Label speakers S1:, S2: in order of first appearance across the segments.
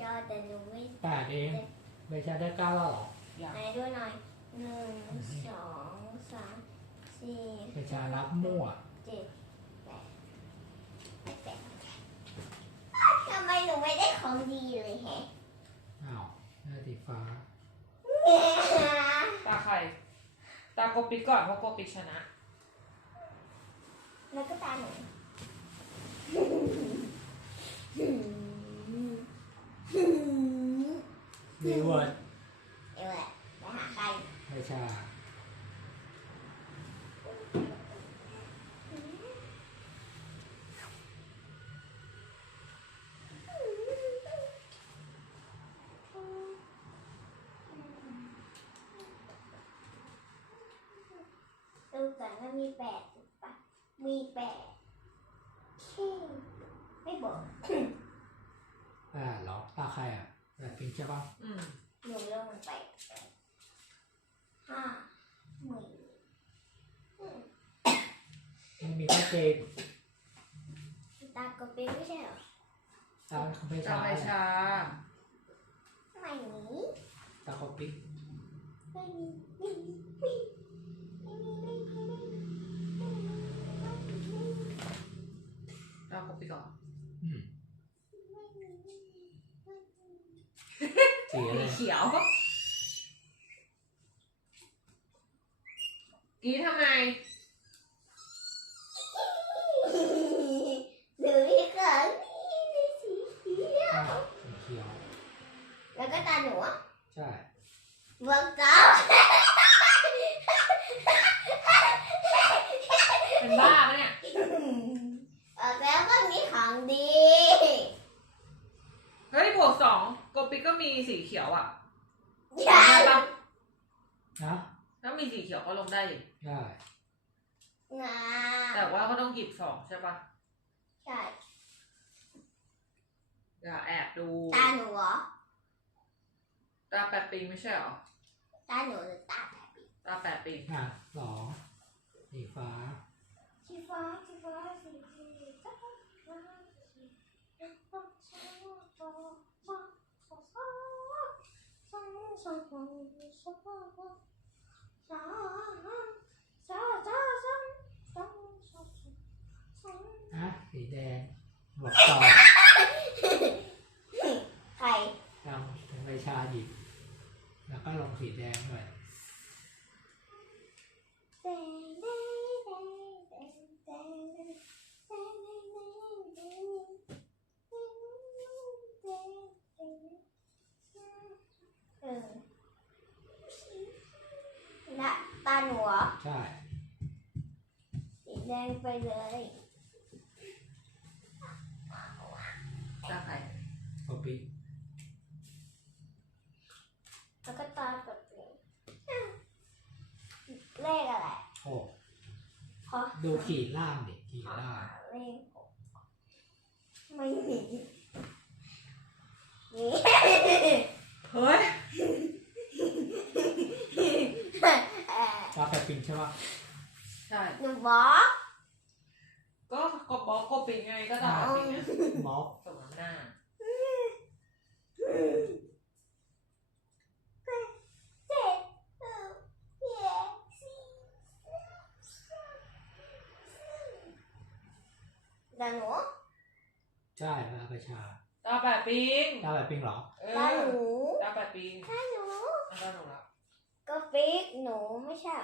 S1: จ้แต่หนูไม่
S2: แปดเองไม่ใช่ได้เก้าแล้วหรอ
S1: ไหนด้วยหน่อย หนึ่งสอง สาม สี่
S2: ประชารับมั่ว
S1: เจ็ดแปดทำไมหนูไม่ได้ของดีเลยแฮะ
S2: อ้าวหน้าตีฟ้า
S3: ตาใคร ตาโกปิก่อนเพราะโกปิชนะ
S1: แล้วก็ตาหนู
S2: ดีวัน
S1: เอวันไปหาใครไ่ใช่มีแปดมีแปดไม่บอก
S2: อ่าหรอตาใครอ่ะปิงใช่ป่ะ
S3: อืม
S1: หนูเริ่มมันไปห้าหมื่น
S2: มันมีตาเก่
S1: ตากระเบนไม่ใช่หรอ
S2: ตาไม่ชาตาไม่ชา
S1: ทำไมนี้
S2: ตากระเบน
S3: hiểu ký thăm này
S2: ใช่
S1: วงจ๋าเ
S3: ป็นบ้าปะเนี่ย
S1: เออแล้วก็มีของดี
S3: ิกก็มีสีเขียวอ่ะใช่แล้วนะแ้ามีสีเขียวก็ลงได้ดิได้แต่ว่าก็ต้องหยิบสองใช่ปะใช่อย่แอบดูตาหนูตาแปดปีไม่ใช่หรอ
S1: ตาหนูหรือตาแปดปี
S3: ตาแปดปี
S2: ค่ะสองสีฟ้าสีฟ้าสีฟ้าสีฟ้า 사랑해 사랑해 사랑 าหนูใช่
S1: แดงไปเลย
S3: ตาใคร
S2: โอปี
S1: แล้วก็ตาแบบเลขอะไร
S2: โอ้ดูขีดล่างดิขีดล่าง chưa ạ?
S3: Rồi,
S1: đừng bỏ
S3: Có, có bỏ có bị ngay các ta bỏ Bỏ, không ăn nè
S1: Đang ngủ
S2: Trời, bà phải chờ
S3: Tao bà pin
S2: Tao bà pin lọ
S1: Tao ngủ
S3: Tao bà pin
S1: Tao ngủ Tao ngủ lọ ก็ฟิกหนูไม่ใช่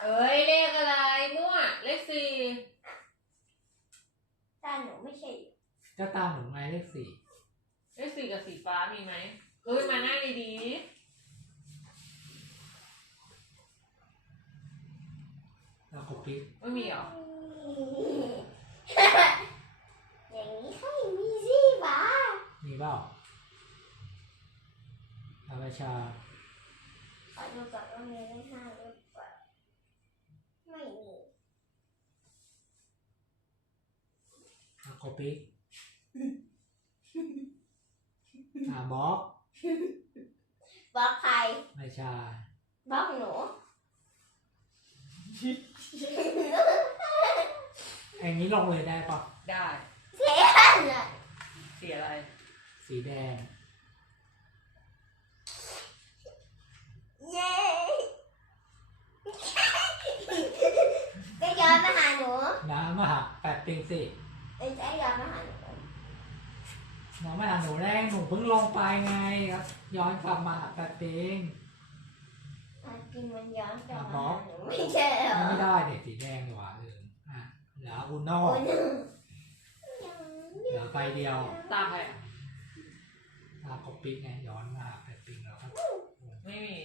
S3: เอ้ย เลขอะไรนู่นเลขสี่
S1: ตาหนูไม่ใช่
S2: ก็ตาหนูไงเลขสี่
S3: เลขสี่กับสีฟ้ามีไหมขึ้นมาหน้าดี
S2: ๆล้วกุ๊กิ๊ก
S3: ไม่มีหรอ
S1: อย่างนี้ใขาม่มีสีบ้า
S2: มีบ้ล่าอาบชา
S1: ha
S2: copy à bóp
S1: bóp thầy mày chà bóp nữa
S2: anh nghĩ lòng người đẹp không
S3: đẹp
S1: sì
S3: đẹp
S2: sì đẹp จริงสิ
S1: ไอ้ใจอมมาหา
S2: หนูมาหาหนูแรกหนูเพิ่งลงไปไงครับ ย้อนกลับมาหาแปติง
S1: กินมันย้อนกลับมาหนูไ
S2: ม่ได้เด็ดสีแดงหวานเลยอ่ะแล้วคุณนอกเหลือไปเดียวตาใครตาคอปปิ้ไง ย้อนมาหาแปติงแล้วครับ
S3: ไม่มี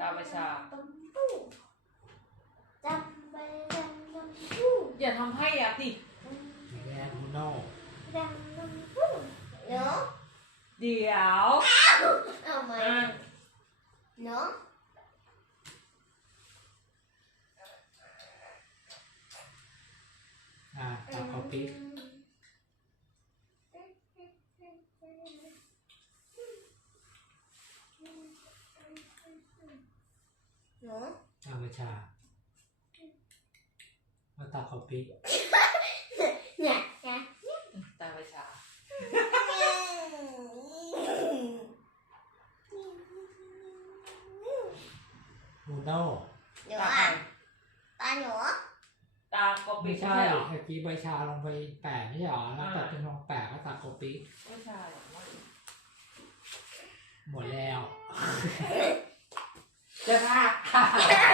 S3: ตาไม่ชา giờ thầm hay à tì
S2: yeah, no. Yeah, no
S3: no điều yeah. no. Uh. no
S2: à tao có biết Hãy subscribe cho kênh Ghiền Mì Gõ Để không bỏ lỡ những video hấp dẫn ตาเขาปีตาไปฉาหูเนา
S1: หนูตาหนู
S3: ตาเขาปีใช่เ
S2: มื่อกี้ใบชาลงไปแปะไม่ใช่เหรอแล้วตัดเป็นองแปะก็ตาเขาปีหมดแล้วจะทา